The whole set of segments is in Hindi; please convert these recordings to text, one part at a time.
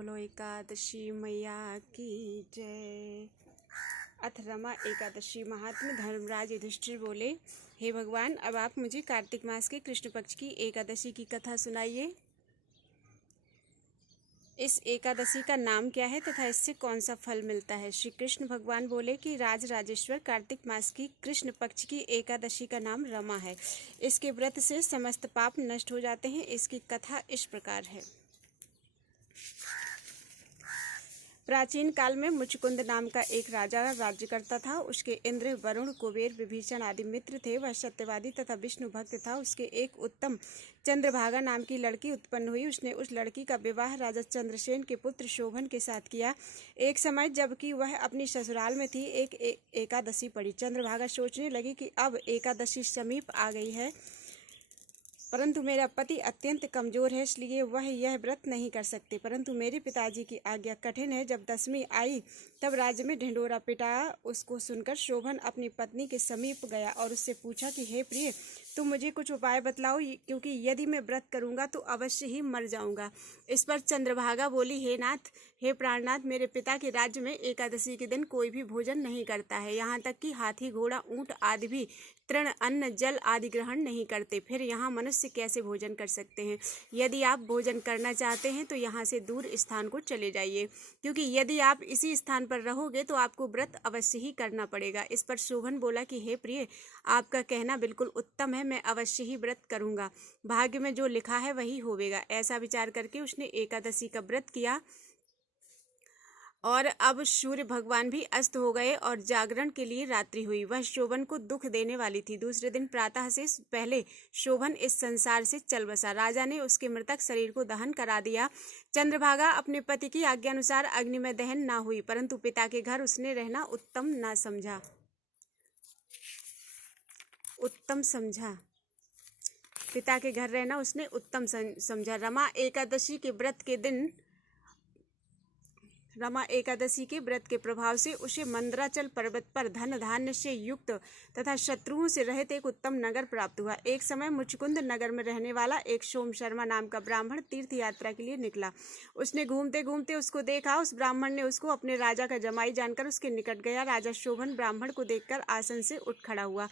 बोलो एकादशी मैया की जय। अथ रमा एकादशी महात्म्य। धर्मराज युधिष्ठिर बोले, हे भगवान, अब आप मुझे कार्तिक मास के कृष्ण पक्ष की एकादशी की कथा सुनाइए। इस एकादशी का नाम क्या है तथा इससे कौन सा फल मिलता है। श्री कृष्ण भगवान बोले कि राजराजेश्वर, कार्तिक मास की कृष्ण पक्ष की एकादशी का नाम रमा है। इसके व्रत से समस्त पाप नष्ट हो जाते हैं। इसकी कथा इस प्रकार है। प्राचीन काल में मुचकुंद नाम का एक राजा राज्य करता था। उसके इंद्र, वरुण, कुबेर, विभीषण आदि मित्र थे। वह सत्यवादी तथा विष्णु भक्त था। उसके एक उत्तम चंद्रभागा नाम की लड़की उत्पन्न हुई। उसने उस लड़की का विवाह राजा चंद्रसेन के पुत्र शोभन के साथ किया। एक समय जबकि वह अपनी ससुराल में थी, एकादशी पड़ी। चंद्रभागा सोचने लगी कि अब एकादशी समीप आ गई है, परंतु मेरा पति अत्यंत कमजोर है, इसलिए वह यह व्रत नहीं कर सकते। परंतु मेरे पिताजी की आज्ञा कठिन है। जब दशमी आई तब राज्य में ढिंढोरा पिटा। उसको सुनकर शोभन अपनी पत्नी के समीप गया और उससे पूछा कि हे प्रिय, तुम मुझे कुछ उपाय बतलाओ, क्योंकि यदि मैं व्रत करूंगा तो अवश्य ही मर जाऊंगा। इस पर चंद्रभागा बोली, हे नाथ, हे प्राणनाथ, मेरे पिता के राज्य में एकादशी के दिन कोई भी भोजन नहीं करता है। यहाँ तक कि हाथी, घोड़ा, ऊंट आदि भी तृण, अन्न, जल आदि ग्रहण नहीं करते। फिर यहाँ मनुष्य कैसे भोजन कर सकते हैं। यदि आप भोजन करना चाहते हैं तो यहाँ से दूर स्थान को चले जाइए, क्योंकि यदि आप इसी स्थान पर रहोगे तो आपको व्रत अवश्य ही करना पड़ेगा। इस पर शोभन बोला कि हे प्रिय, आपका कहना बिल्कुल उत्तम है। मैं अवश्य ही व्रत करूंगा। भाग्य में जो लिखा है वही होवेगा। ऐसा विचार करके उसने एकादशी का व्रत किया। और अब सूर्य भगवान भी अस्त हो गए और जागरण के लिए रात्रि हुई। वह शोभन को दुख देने वाली थी। दूसरे दिन प्रातः से पहले शोभन इस संसार से चल बसा। राजा ने उसके मृतक शरीर को दहन करा दिया। चंद्रभागा अपने पति की आज्ञानुसार अग्नि में दहन न हुई, परंतु पिता के घर उसने रहना उत्तम समझा। पिता के घर रहना उसने उत्तम समझा। रमा एकादशी के व्रत के प्रभाव से उसे मंदराचल पर्वत पर धन धान्य से युक्त तथा शत्रुओं से रहित एक उत्तम नगर प्राप्त हुआ। एक समय मुचकुंद नगर में रहने वाला एक सोम शर्मा नाम का ब्राह्मण तीर्थ यात्रा के लिए निकला। उसने घूमते घूमते उसको देखा। उस ब्राह्मण ने उसको अपने राजा का जमाई जानकर उसके निकट गया। राजा शोभन ब्राह्मण को देखकर आसन से उठ खड़ा हुआ।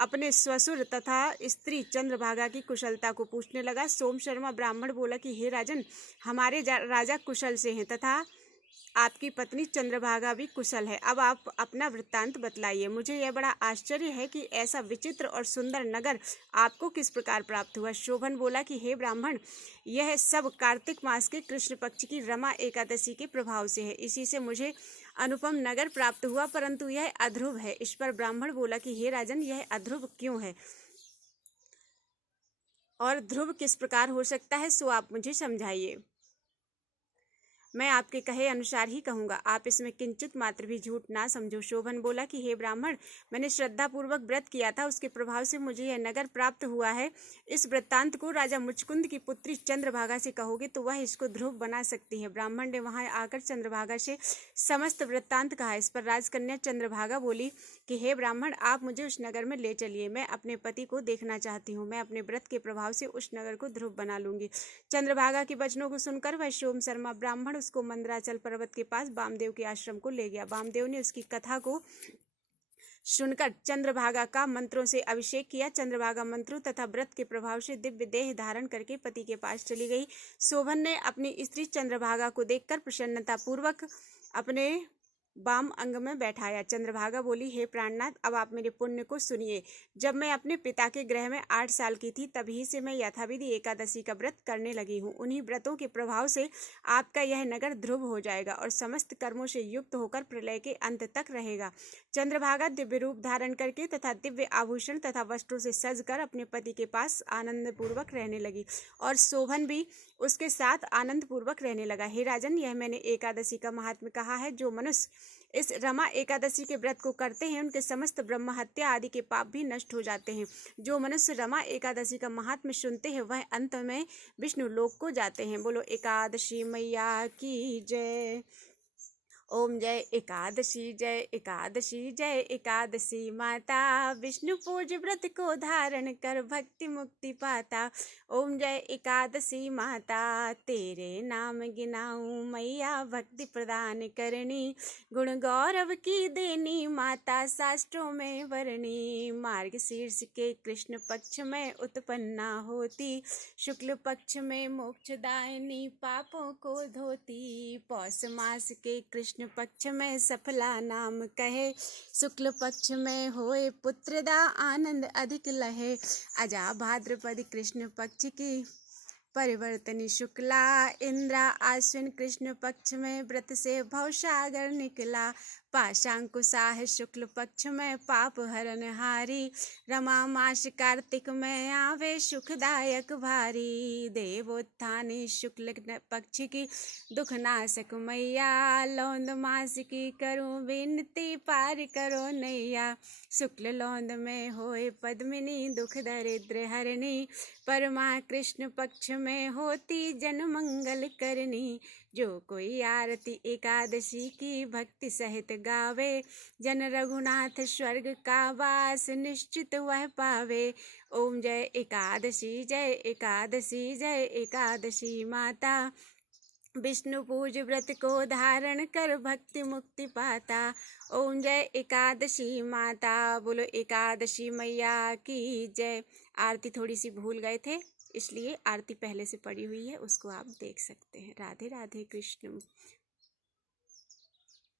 अपने ससुर तथा स्त्री चंद्रभागा की कुशलता को पूछने लगा। सोम शर्मा ब्राह्मण बोला कि हे राजन, हमारे राजा कुशल से हैं तथा आपकी पत्नी चंद्रभागा भी कुशल है। अब आप अपना वृत्तांत बतलाइए। मुझे यह बड़ा आश्चर्य है कि ऐसा विचित्र और सुंदर नगर आपको किस प्रकार प्राप्त हुआ। शोभन बोला कि हे ब्राह्मण, यह सब कार्तिक मास के कृष्ण पक्ष की रमा एकादशी के प्रभाव से है। इसी से मुझे अनुपम नगर प्राप्त हुआ, परंतु यह अध्रुव है। इस पर ब्राह्मण बोला कि हे राजन, यह अध्रुव क्यों है और ध्रुव किस प्रकार हो सकता है, सो आप मुझे समझाइए। मैं आपके कहे अनुसार ही कहूँगा। आप इसमें किंचित मात्र भी झूठ ना समझो। शोभन बोला कि हे ब्राह्मण, मैंने श्रद्धा पूर्वक व्रत किया था, उसके प्रभाव से मुझे यह नगर प्राप्त हुआ है। इस वृत्तांत को राजा मुचकुंद की पुत्री चंद्रभागा से कहोगे तो वह इसको ध्रुव बना सकती है। ब्राह्मण ने वहां आकर चंद्रभागा से समस्त वृत्तांत कहा। इस पर राजकन्या चंद्रभागा बोली कि हे ब्राह्मण, आप मुझे उस नगर में ले चलिए। मैं अपने पति को देखना चाहती हूँ। मैं अपने व्रत के प्रभाव से उस नगर को ध्रुव बना लूंगी। चंद्रभागा के वचनों को सुनकर वह सोम शर्मा ब्राह्मण उसको मंदराचल पर्वत के पास वामदेव के आश्रम को ले गया। वामदेव ने उसकी कथा को सुनकर चंद्रभागा का मंत्रों से अभिषेक किया। चंद्रभागा मंत्रों तथा व्रत के प्रभाव से दिव्य देह धारण करके पति के पास चली गई। शोभन ने अपनी स्त्री चंद्रभागा को देखकर प्रसन्नता पूर्वक अपने वाम अंग में बैठाया। चंद्रभागा बोली, हे प्राणनाथ, अब आप मेरे पुण्य को सुनिए। जब मैं अपने पिता के गृह में 8 साल की थी, तभी से मैं यथाविधि एकादशी का व्रत करने लगी हूँ। उन्हीं व्रतों के प्रभाव से आपका यह नगर ध्रुव हो जाएगा और समस्त कर्मों से युक्त होकर प्रलय के अंत तक रहेगा। चंद्रभागा दिव्य रूप धारण करके तथा दिव्य आभूषण तथा वस्त्रों से सजकर अपने पति के पास आनंद पूर्वक रहने लगी और शोभन भी उसके साथ आनंद पूर्वक रहने लगा। हे राजन, यह मैंने एकादशी का महात्म्य कहा है। जो मनुष्य इस रमा एकादशी के व्रत को करते हैं, उनके समस्त ब्रह्म हत्या आदि के पाप भी नष्ट हो जाते हैं। जो मनुष्य रमा एकादशी का महात्म्य सुनते हैं, वह अंत में विष्णु लोक को जाते हैं। बोलो एकादशी मैया की जय। ओम जय एकादशी जय एकादशी जय एकादशी माता, विष्णु पूज व्रत को धारण कर भक्ति मुक्ति पाता। ओम जय एकादशी माता, तेरे नाम गिनाऊं मैया भक्ति प्रदान करनी, गुण गौरव की देनी माता शास्त्रों में वर्णी। मार्गशीर्ष के कृष्ण पक्ष में उत्पन्ना होती, शुक्ल पक्ष में मोक्षदायिनी पापों को धोती। पौष मास के कृष्ण पक्ष में सफला नाम कहे, शुक्ल पक्ष में होए पुत्रदा आनंद अधिक लहे। अजा भाद्रपद कृष्ण पक्ष की परिवर्तनी शुक्ला, इंद्रा आश्विन कृष्ण पक्ष में व्रत से भवसागर निकला। पाशांकुशा है शुक्ल पक्ष में पाप हरन हारी, रमा मास कार्तिक में आवे सुखदायक भारी। देवोत्थानी शुक्ल पक्ष की दुख नाशक मैया, लौंद मास की करूं विनती पार करो नैया। शुक्ल लौंद में होए पद्मिनी दुख दरिद्र हरणी, परमा कृष्ण पक्ष में होती जन मंगल करनी। जो कोई आरती एकादशी की भक्ति सहित गावे, जन रघुनाथ स्वर्ग का वास निश्चित वह पावे। ओम जय एकादशी जय एकादशी जय एकादशी माता, विष्णु पूज व्रत को धारण कर भक्ति मुक्ति पाता। ओम जय एकादशी माता, बोलो एकादशी मैया की जय। आरती थोड़ी सी भूल गए थे, इसलिए आरती पहले से पड़ी हुई है, उसको आप देख सकते हैं। राधे राधे कृष्ण